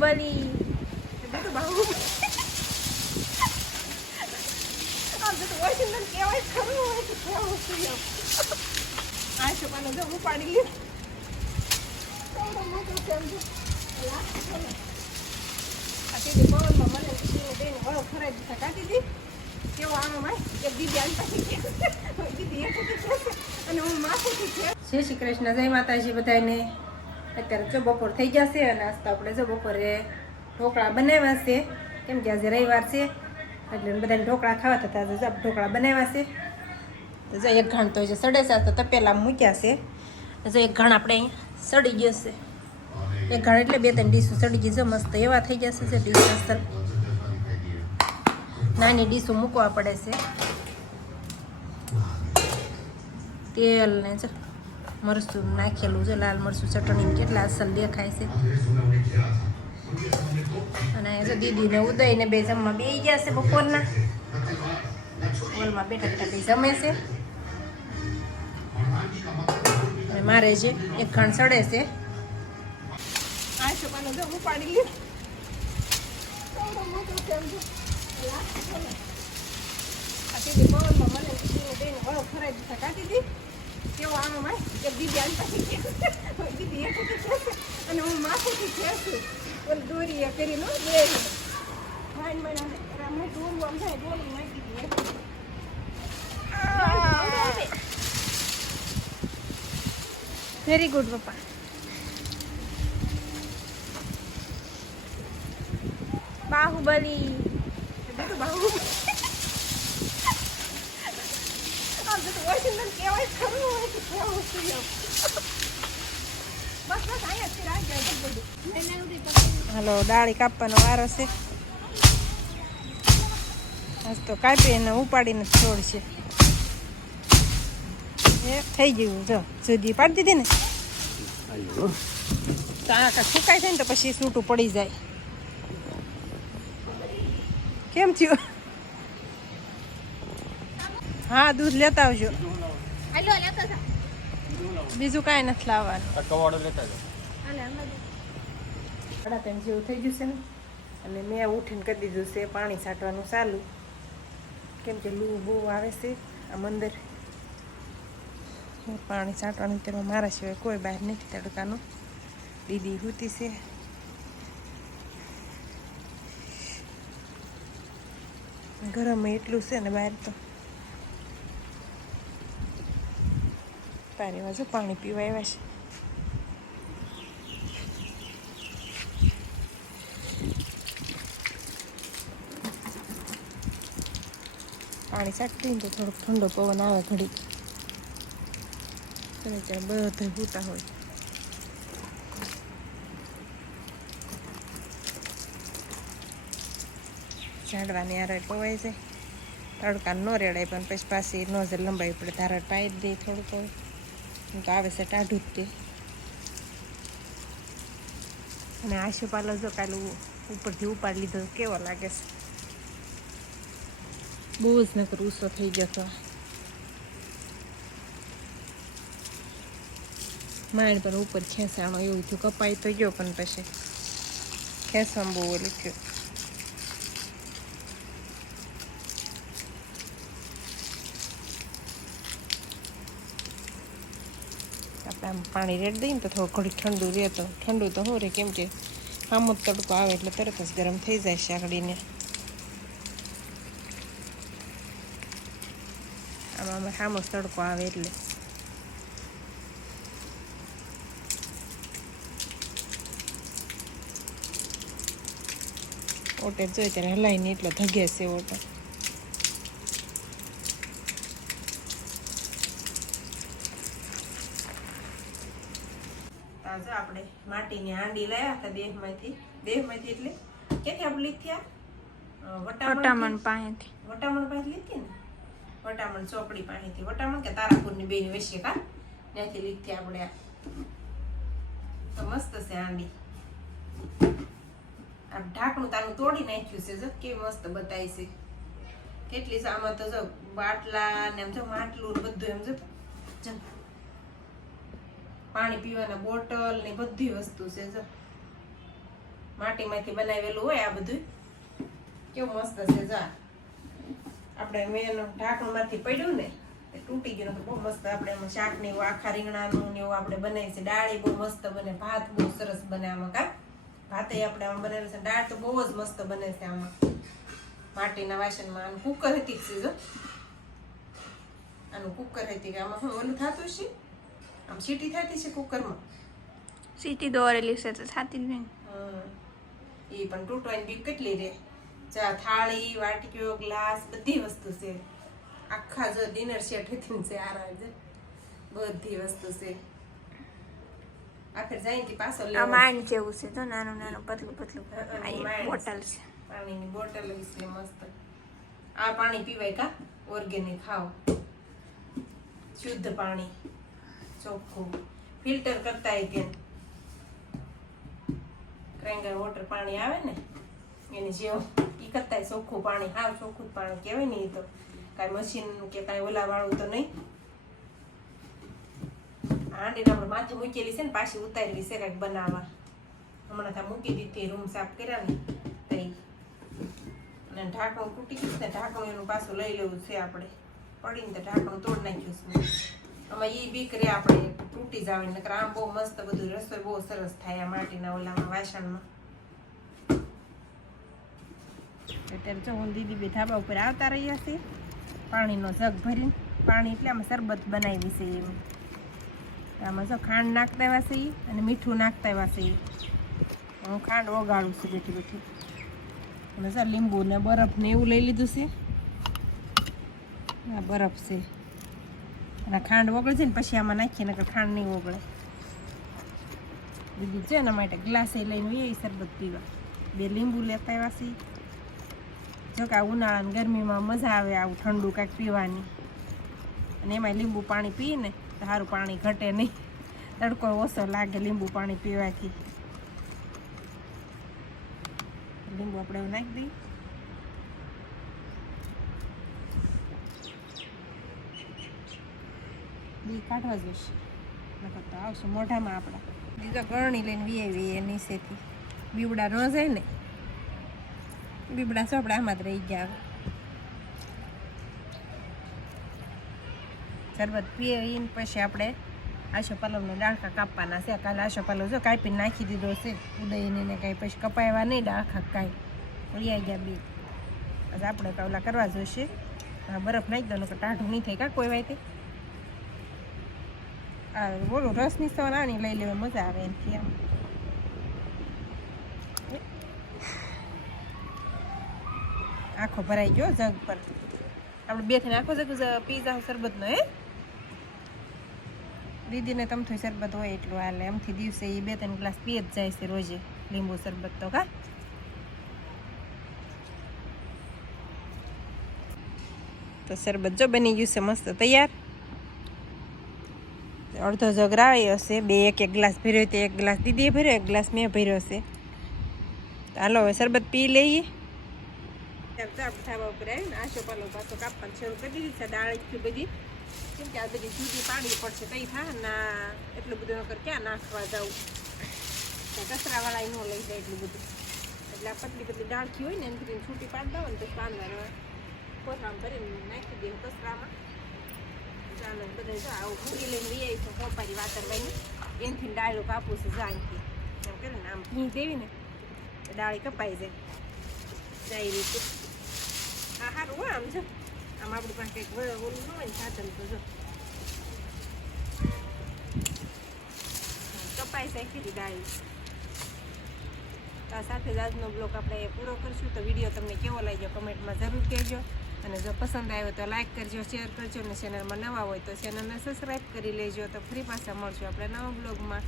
બાહુબલી બધું બાહુ. આમ તો વોશિંગટન કહેવાય ખરું હોય તો કેવું છે. આ છોકરાને જો ઉપાડી લીધું કેવડો મોટો છે એમ જો. અલા, બોલો. આ સીધી પવનમાં મને દીદીને વળો ફરાઈ દીધા કાઢી દી. કેવો આનો ભાઈ એક દીદી પાસે છે. દીદી અને હું માથેથી છે. જય શ્રી કૃષ્ણ જય માતાજી બધાને અત્યારે જો બપોર થઈ જશે અને આજ તો આપણે જો બપોરે ઢોકળા બનાવ્યા છે. કેમ કે આજે રવિવાર છે, એટલે બધાને ઢોકળા ખાવા થતા આજે ઢોકળા બનાવ્યા છે. એક ઘાણ તો જે સડે છે તો તપેલા મૂક્યા છે. જો એક ઘાણ આપણે સડી ગયો છે. એક ઘાણ એટલે બે ત્રણ ડીશું સડી ગઈ છે મસ્ત એવા થઈ જશે છે ડીશ નાની ડીશું મૂકવા પડે છે. તેલ ને જો મરચું નાખેલું છે લાલ મરચું ચટણી કેટલા અસલ દેખાય છે. અને જો દીદીને ઉદયને બે જમવા બે ગયા છે બપોરના. હોલમાં બેઠા બેઠા બે જમે છે. અને મારે છે એક ખાણ સડે છે. આ છોકરાને ઉપાડી એમ જો. અલા, આ સીધી પવનમાં મને દીધા. કાઢી દી. પાસે દીદી એઠેથી છે. અને હું માથેથી ઓલી દોરી એ કરી લો બે આમ થાય દોરી નાખી વેરી ગુડ પપ્પા. બાહુબલી. બધું બાહુ આમ તો વોશિંગટન કહેવાય ખરું હોય તો કેવું છે. બસ બસ અહીંયાથી રાખ જાય બધું. હાલો ડાળી કાપવાનો વારો છે. આજ તો કાપી એને ઉપાડીને જ છોડશે એ થઈ ગયું જો સુધી પાડી દીધી ને. તો આ કાંઈ સુકાય છે ને તો પછી સૂટું પડી જાય. કેમ થયું? હા દૂધ લેતા આવજો. બીજું કાંઈ નથી લાવવાનું. લેતા સાડા ત્રણ જેવું થઈ ગયું છે ને અને મેં ઉઠીને કરી દીધું છે પાણી છાંટવાનું ચાલુ. કેમ કે લૂ બહુ આવે છે આ મંદિર. પાણી છાંટવાનું તેમાં મારા સિવાય કોઈ બહાર નથી તડકાનું. દીદી હુતી છે. ગરમ એટલું છે ને બહાર તો. તારી જો પાણી પીવા આવ્યા છે. પાણી ચાટતી તો થોડોક ઠંડો પવન આવે ઘડી તમે ત્યારે બધા ભૂતા હોય. ઝાડવાની આરે પવાય છે. તડકા ન રેડાય પણ પછી પાછી નોઝલ લંબાવી પડે. ધારા પાઈ દે થોડુંક તો આવે છે, ટાઢું તે. અને આશુપાલો જો કાલે ઉપરથી ઉપાડી લીધો, કેવો લાગે છે? બહુ જ નકર ઉસો થઈ ગયો તો માણ પર ઉપર ખેંચાણો એવું થયું, કપાઈ તો ગયો પણ પછી. ખેંચવામાં બહુ ઓલું થયું. આમ પાણી રેડ દઈએ ને તો થોડું ઘડી ઠંડુ રહે તો ઠંડુ તો શું રે, કેમ કે આમ જ તડકો આવે એટલે તરત જ ગરમ થઈ જાય શાકડીને. આમાં અમે સામો તડકો આવે એટલે. ઓટે જોઈએ ત્યારે હલાવીને એટલો ધગે છે ઓટો. તાજો આપણે માટીની હાંડી લાવ્યા હતા દેહમાંથી. દેહમાંથી એટલે ક્યાંથી આપણે લીધ્યા? વટામણ પાસેથી. વટામણ પાસેથી લીધી ને? વટામણ ચોપડી પાસેથી. વટામણ કે તારાપુરની બેન વેચીએ કા? ત્યાંથી લીધી આપણે તો મસ્ત છે હાંડી. આ ઢાંકણું તારું તોડી નાખ્યું છે. જો કેવી મસ્ત બતાવી છે. કેટલી આમાં તો જો બાટલા ને એમ જો માટલું બધું એમ જો. જો. પાણી પીવાના બોટલ ને બધી વસ્તુ છે માટીમાંથી બનાવેલું હોય આ બધું. કેવું મસ્ત છે જા આપણે મેં ઢાંકણમાંથી પડ્યું ને તૂટી ગયું તો બહુ મસ્ત આપણે એમાં શાક ને એવું આખા રીંગણાનું એવું આપણે બનાવીએ છીએ. દાળ બહુ મસ્ત બને, ભાત બહુ સરસ બને આમાં કા. ભાતે આપણે આમાં બનાવેલું છે દાળ તો બહુ જ મસ્ત બને છે આમાં. માટીના વાસણમાં આનું કુકર હતી સીઝન આનું કુકર હતી કે આમાં શું ઓલું થતું છે આમ સીટી થતી છે કુકરમાં? સીટી દોરેલી છે તો થતી જ નહીં એ પણ તૂટવાની બીક કેટલી રે? ચા થાળી વાટકીઓ ગ્લાસ બધી વસ્તુ છે. આખા જો ડિનર સેટ હતી છે આ રાજ બધી વસ્તુ છે. આખર જાય કે પાછો લેવો. માંડ જેવું છે તો નાનું નાનું પતલું પતલું. આ બોટલ છે. પાણીની બોટલ છે મસ્ત. આ પાણી પીવાય કા? ઓર્ગેનિક ખાઓ શુદ્ધ પાણી. ચોખ્ખું. ફિલ્ટર કરતા કે ક્રેંગર વોટર પાણી આવે ને, એને જેવું એ કરતા ચોખ્ખું પાણી. હાવ ચોખ્ખું જ પાણી કહેવાય ને એ તો. કાંઈ મશીન કે કાંઈ ઓલાવાળું તો નહીં. હાંડીને આપણે માથે મૂકેલી છે ને, પાછી ઉતારેલી છે કાંઈક બનાવવા. હમણાં ત્યાં મૂકી દીધી, રૂમ સાફ કર્યા ને, તઈ. અને ઢાંકણું તૂટી ગયું ને, ઢાંકણું એનું પાછું લઈ લેવું છે આપણે. પડીને તો ઢાંકણું તોડ નાખ્યું છે. આમાં એ બીક રે આપણે તૂટી જાવે, નકર આમ બહુ મસ્ત બધું રસોઈ બહુ સરસ થાય આ માટીના ઓલામાં, વાસણમાં. અત્યારે જો હું દીદી બે ધાબા ઉપર આવતા રહ્યા છે, પાણીનો જગ ભરીને. પાણી એટલે આમાં શરબત બનાવી છે એમ. આમાં જો ખાંડ નાખતા એવા છે અને મીઠું નાખતા એવા છે. હું ખાંડ ઓગાળું છું બેઠી બેઠી. અને સર લીંબુ ને બરફ ને એવું લઈ લીધું છે. આ બરફ છે. અને ખાંડ ઓગળે ને પછી આમાં નાખીએ, નકર ખાંડ નહીં ઓગળે. બીજું છે એના માટે ગ્લાસે લઈને એ શરબત પીવા. બે લીંબુ લેતા આવ્યા છે જોકે આ ઉનાળાની ગરમીમાં મજા આવે આવું ઠંડુ કાંઈક પીવાની. અને એમાં લીંબુ પાણી પીએ ને તો સારું પાણી ઘટે નહીં. તડકો ઓછો લાગે લીંબુ પાણી પીવાથી. લીંબુ આપણે નાખી દઈએ. બી કાઢવા જોઈશે નકર તો આવશે મોઢામાં આપણા. બીજા ગરણી લઈને વીએ આવી નીચેથી. બીવડા ન જાય ને. બીબડા આપણે આમાં જ રહી ગયા શરબત પીએ પછી આપણે આશો પલવનો ડાળખા કાપવાના છે. કાલે આશો પલવ જો કાપીને નાખી દીધો છે. ઉદયને કાંઈ પછી કપાયવા નહીં ડાળખા કાંઈ. ઉડિયા ગયા બે. પછી આપણે કાવલા કરવા જોઈશે બરફ નાખી દો કે ટાઢું નહીં થાય કાં કોઈ વાતે. આ બોલું રસની આની લઈ લેવા મજા આવે એમથી એમ આખો ભરાઈ ગયો જગ પર આપણે બે થઈને આખો જગ પીઝા શરબતનો હે દીદીને તમથું શરબત હોય એટલું હાલે એમથી દિવસે એ બે ત્રણ ગ્લાસ પીએ જ જાય છે રોજે લીંબુ શરબત તો કા તો શરબત જો બની ગયું છે મસ્ત તૈયાર અડધો જગ રાવી હશે બે એક એક ગ્લાસ ભર્યો તે એક ગ્લાસ દીદીએ ભર્યો, એક ગ્લાસ મેં ભર્યો છે. હાલો, હવે શરબત પી લઈએ. ધાબા ઉપર આવીને આશો પાલો પાછો કાપવાનું શરૂ કરી દીધી છે, દાળ બધી. કેમ આ બધી જુદી પાડવી પડશે થાય ના એટલું બધું નકર ક્યાં નાખવા જવું કચરાવાળા ન લઈ જાય એટલું બધું. એટલે આ પતલી પતલી ડાળખી હોય ને એની છૂટી પાડી દો ને તો પાંદડા કોથરામાં ભરીને નાખી દે કચરામાં. જો આવું ભરી લઈને લઈ આવી છે એનથી ડાળું કાપું છું જાણથી એમ કરે ને આમ ને ડાળી કપાઈ જાય જાય રીતે હા સારું હોય આમ જો આમ આપણી પાસે કંઈક ઓલું ને સાધન તો જો કપાઈ જાય ખીરી ડાળી આ સાથે જ આજનો બ્લોગ આપણે પૂરો કરશું. તો વીડિયો તમને કેવો લાગ્યો? કમેન્ટમાં જરૂર કહેજો. અને જો પસંદ આવ્યો તો લાઇક કરજો શેર કરજો અને ચેનલમાં નવા હોય તો ચેનલને સબસ્ક્રાઈબ કરી લેજો. તો ફરી પાછા મળશું આપણે નવા બ્લોગમાં